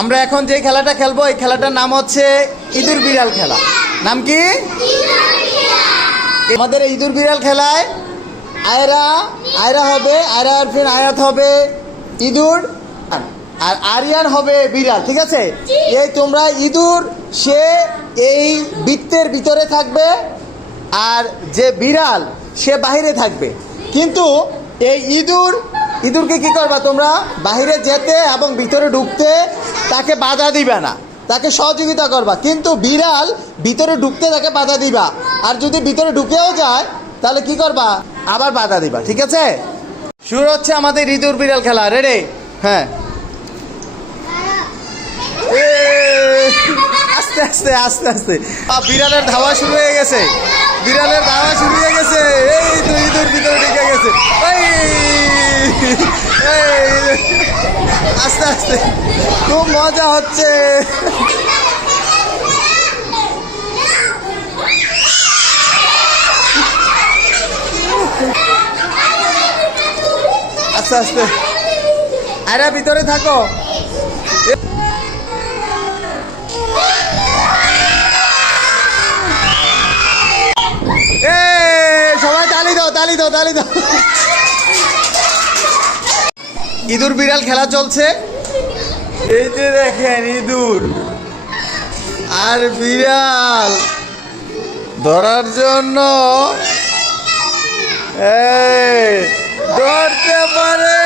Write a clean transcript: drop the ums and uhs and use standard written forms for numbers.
আমরা এখন যে খেলাটা খেলবো এই খেলাটার নাম হচ্ছে ইঁদুর বিড়াল খেলা। নাম কি? আমাদের এই ইঁদুর বিড়াল খেলায় আয়রা আয়রা হবে, আয়রা আরফিন আয়াত হবে ইঁদুর, আর আরিয়ান হবে বিড়াল। ঠিক আছে? এই তোমরা ইঁদুর সে এই বৃত্তের ভিতরে থাকবে আর যে বিড়াল সে বাহিরে থাকবে। কিন্তু এই ইঁদুরকে কি করবা তোমরা? বাহিরে যেতে এবং ভিতরে ঢুকতে তাকে বাধা দিবে না, তাকে সহযোগিতা করবা। কিন্তু বিড়াল ভিতরে ঢুকতে তাকে বাধা দিবা, আর যদি ভিতরে ঢুকেও যায় তাহলে কি করবা? আবার বাধা দিবা। ঠিক আছে? শুরু হচ্ছে আমাদের ইঁদুর বিড়াল খেলা। রেডি? হ্যাঁ। আস্তে আস্তে আস্তে আস্তে বিড়ালের ধাওয়া শুরু হয়ে গেছে, বিড়ালের ধাওয়া শুরু হয়ে গেছে। এই তো ইঁদুর ভিতরে ঢুকে গেছে। আস্তে আস্তে খুব মজা হচ্ছে। আস্তে আস্তে আরে ভিতরে থাকো। সবাই তালি দাও, তালি দাও, তালি দাও। ইঁদুর বিড়াল খেলা চলছে। এই যে দেখেন ইঁদুর আর বিড়াল ধরার জন্য ধরতে পারে।